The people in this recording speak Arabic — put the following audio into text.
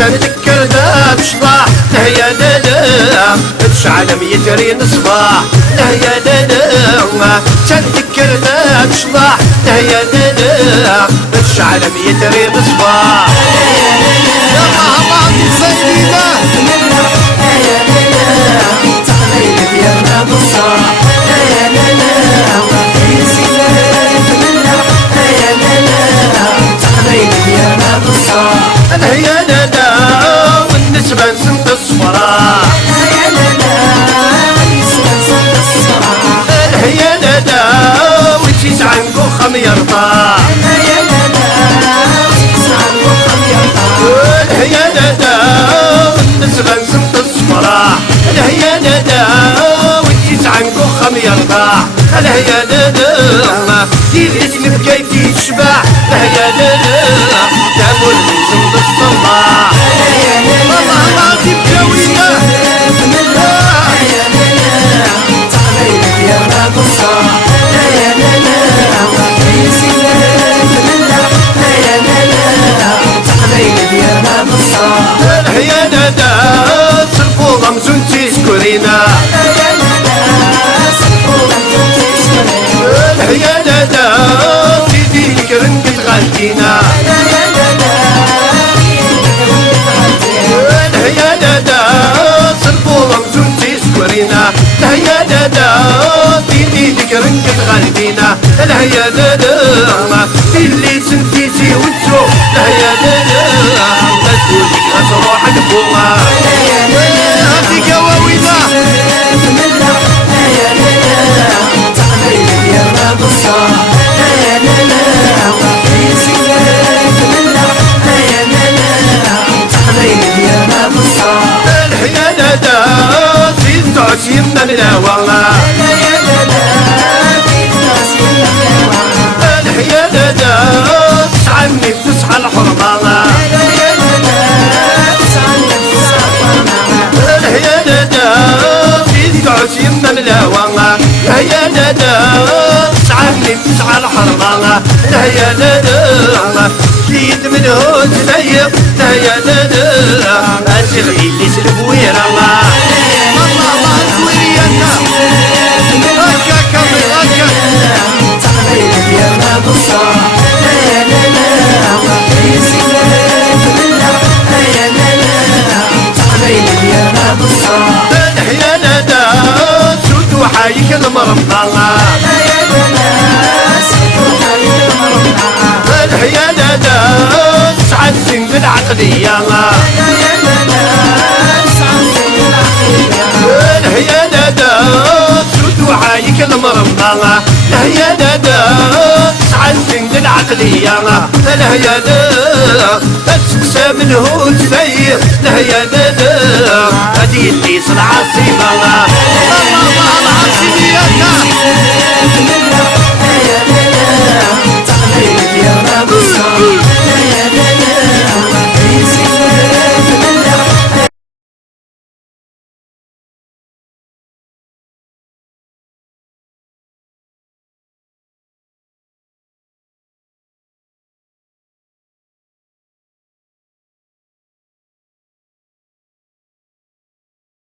تنذكر ذا بشطاح له يا لالا تشعل ميترين صباح له يا لالا تنذكر ذا بشطاح له يا لالا تشعل ميترين صباح يا الله سيدنا يا لالا تقليل ديالنا بالصاح يا لالا يسينا يتمنى يا لالا تقليل ديالنا بالصاح يا لالا والنسبة نسمت الصفراء يا لالا والنسبة نسمت الصفراء يا لالا وتيس عن قخم يرضى يا لالا وتيس عن قخم يرضى يا لالا والنسبة نسمت الصفراء يا لالا وتيس عن قخم يرضى يا لالا يلبس بكيتي يشبع يا لالا دابو الجسم بالصباح والله العظيم جاوينا يا لالا تقليل ديالنا بالصاح يا لالا يسينا يتمنى يا لالا تقليل ديالنا بالصاح يا لالا صرفو غمزون تيسكرينا يا لالا صرفو غمزون تيسكرينا يا لالا تيدي كرنك تغالتينا يا لالا صرفو غمزون تيسكرينا يا لالا تيدي كرنك تغالتينا يا لالا اللي سنتيسي وتسو يا لالا ما تقولك غتروح لفوقها هاتي قواوينا يا لالا تقليل ديالنا بالصاح يا لالا يسينا يتمنى يا لالا تقليل ديالنا بالصاح يا لالا تريد تعس يمنا الهوى يا لالا تريد تعس يمنا الهوى يا لالا تسعني بتصحى الحرمة يا لالا تسعني بتصحى الحرمة يا لالا تريد تعس يمنا الهوى يا لالا تسعني بتصحى الحرمة يا لالا كيد منه تنيب يا لالا أسغي اللي سلبوير الله الله كويريانا هكا كمل هكا تقليل ديالنا بالصاح يا لالا يسينا يتمنى يا لالا تقليل ديالنا بالصاح يا لالا سود وحايك المرمى يا لالا سود وحايك المرمى يا لالا تسعد سنين العقلية يا لالا تسعد سنين العقلية يا لالا سود وحايك المرمى يا لالا تسعد سنين العقلية يا لالا تسقسى منه تفير يا لالا هدي اللي صنع